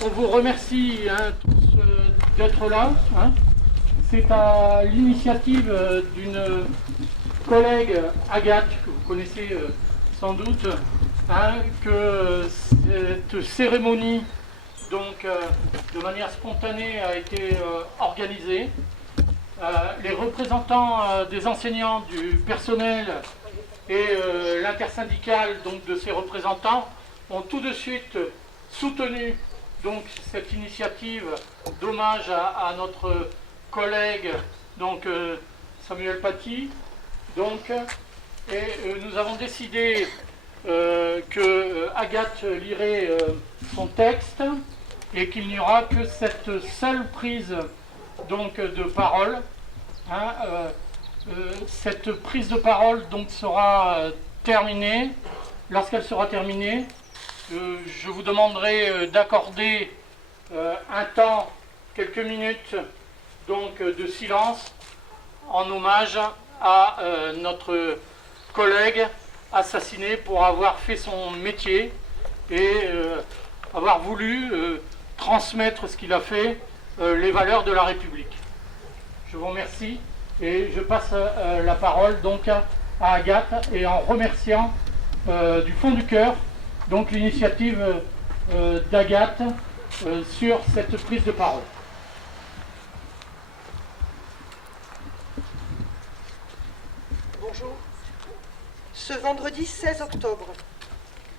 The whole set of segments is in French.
On vous remercie tous d'être là. C'est à l'initiative d'une collègue, Agathe, que vous connaissez sans doute, que cette cérémonie, donc, de manière spontanée, a été organisée. Les représentants des enseignants, du personnel et l'intersyndicale donc, de ces représentants ont tout de suite soutenu donc, cette initiative d'hommage à notre collègue donc, Samuel Paty. Donc, et nous avons décidé que Agathe lirait son texte et qu'il n'y aura que cette seule prise donc, de parole. Cette prise de parole donc, sera terminée. Lorsqu'elle sera terminée, je vous demanderai d'accorder un temps, quelques minutes donc, de silence en hommage à notre collègue assassiné pour avoir fait son métier et avoir voulu transmettre ce qu'il a fait, les valeurs de la République. Je vous remercie et je passe la parole donc à Agathe et en remerciant du fond du cœur donc l'initiative d'Agathe sur cette prise de parole. Bonjour. Ce vendredi 16 octobre,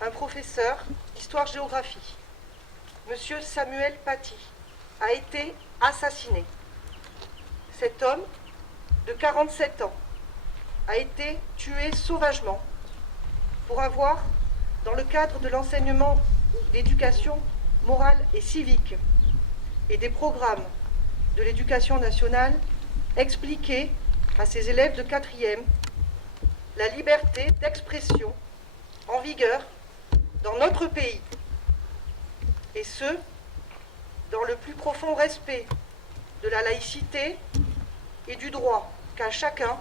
un professeur d'histoire-géographie, M. Samuel Paty, a été assassiné. Cet homme, de 47 ans, a été tué sauvagement pour avoir, dans le cadre de l'enseignement d'éducation morale et civique et des programmes de l'éducation nationale, expliqué à ses élèves de 4e la liberté d'expression en vigueur dans notre pays, et ce, dans le plus profond respect de la laïcité et du droit qu'a chacun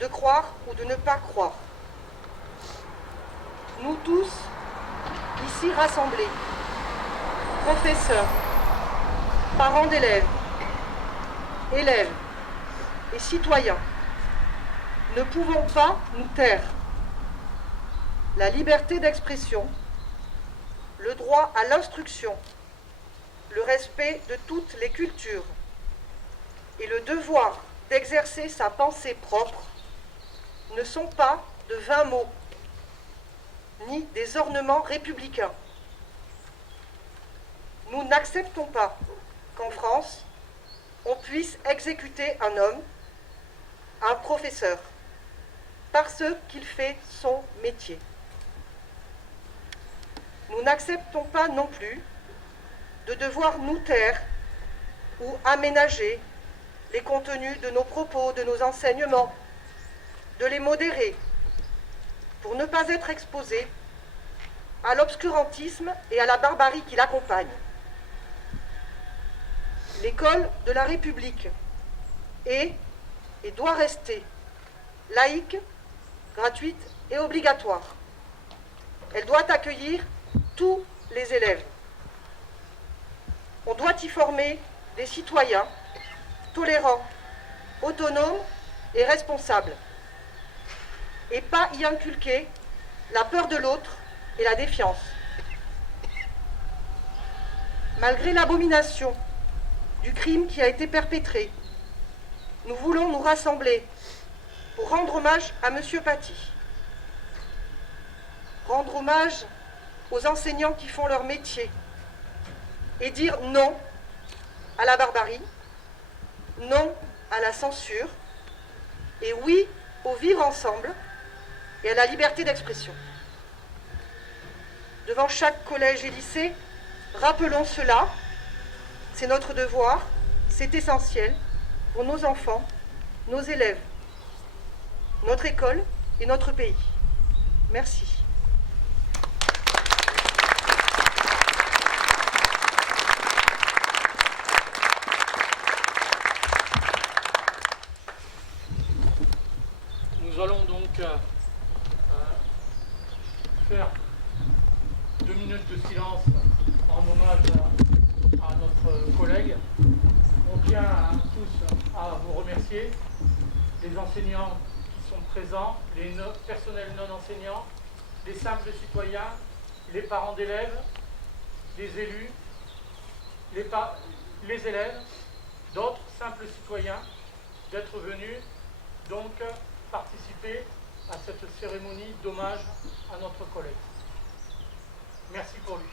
de croire ou de ne pas croire. Nous tous, ici rassemblés, professeurs, parents d'élèves, élèves et citoyens, ne pouvons pas nous taire. La liberté d'expression, le droit à l'instruction, le respect de toutes les cultures et le devoir d'exercer sa pensée propre ne sont pas de vains mots, ni des ornements républicains. Nous n'acceptons pas qu'en France, on puisse exécuter un homme, un professeur, parce qu'il fait son métier. Nous n'acceptons pas non plus de devoir nous taire ou aménager les contenus de nos propos, de nos enseignements, de les modérer pour ne pas être exposés à l'obscurantisme et à la barbarie qui l'accompagnent. L'école de la République est et doit rester laïque, gratuite et obligatoire. Elle doit accueillir tous les élèves. On doit y former des citoyens tolérants, autonomes et responsables, et pas y inculquer la peur de l'autre et la défiance. Malgré l'abomination du crime qui a été perpétré, nous voulons nous rassembler pour rendre hommage à M. Paty, rendre hommage aux enseignants qui font leur métier et dire non à la barbarie, non à la censure et oui au vivre ensemble et à la liberté d'expression. Devant chaque collège et lycée, rappelons cela, c'est notre devoir, c'est essentiel pour nos enfants, nos élèves, notre école et notre pays. Merci. Nous allons donc faire 2 minutes de silence en hommage à notre collègue. On tient tous à vous remercier, les enseignants qui sont présents, les personnels non enseignants, les simples citoyens, les parents d'élèves, les élus, les élèves, d'autres simples citoyens, d'être venus donc participer à cette cérémonie d'hommage à notre collègue. Merci pour lui.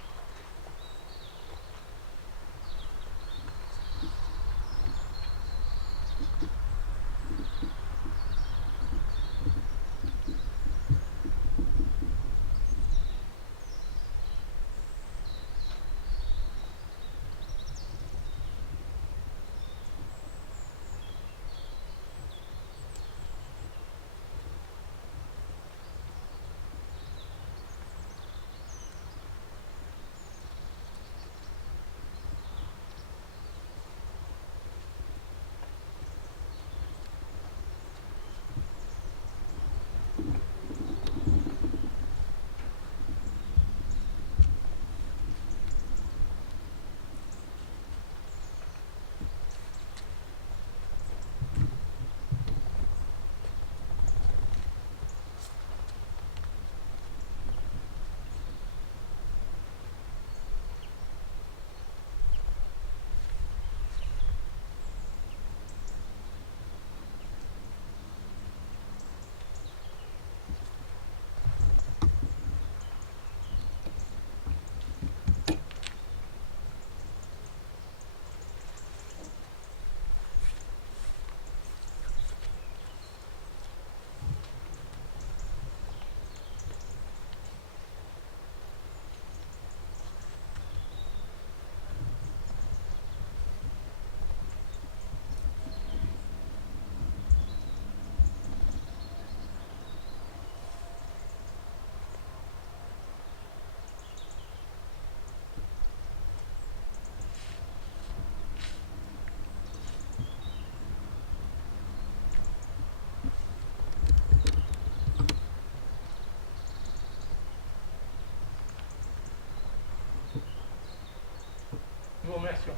Nous vous remercions.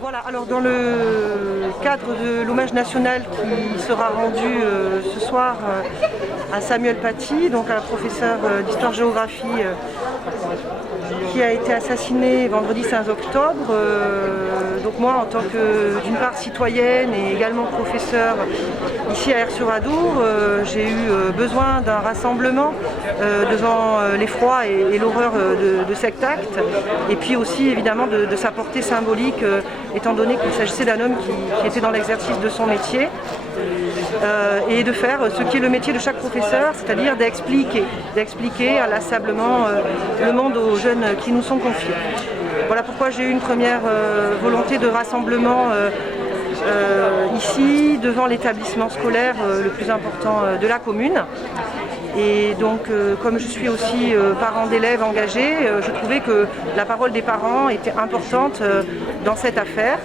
Voilà, alors dans le cadre de l'hommage national qui sera rendu ce soir à Samuel Paty, donc un professeur d'histoire-géographie qui a été assassiné vendredi 5 octobre. Donc moi, en tant que, d'une part, citoyenne et également professeur ici à Aire-sur-Adour, j'ai eu besoin d'un rassemblement devant l'effroi et l'horreur de cet acte, et puis aussi évidemment de sa portée symbolique, étant donné qu'il s'agissait d'un homme qui était dans l'exercice de son métier, et de faire ce qui est le métier de chaque professeur, c'est-à-dire d'expliquer inlassablement le monde aux jeunes qui nous sont confiés. Voilà pourquoi j'ai eu une première volonté de rassemblement ici, devant l'établissement scolaire le plus important de la commune. Et donc, comme je suis aussi parent d'élèves engagés, je trouvais que la parole des parents était importante dans cette affaire.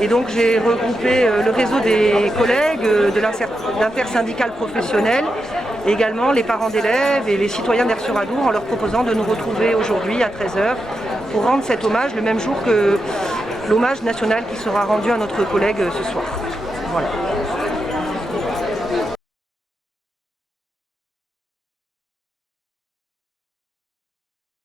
Et donc, j'ai regroupé le réseau des collègues de l'intersyndicale professionnelle, et également les parents d'élèves et les citoyens d'Aire-sur-Adour, en leur proposant de nous retrouver aujourd'hui à 13h pour rendre cet hommage le même jour que l'hommage national qui sera rendu à notre collègue ce soir. Voilà.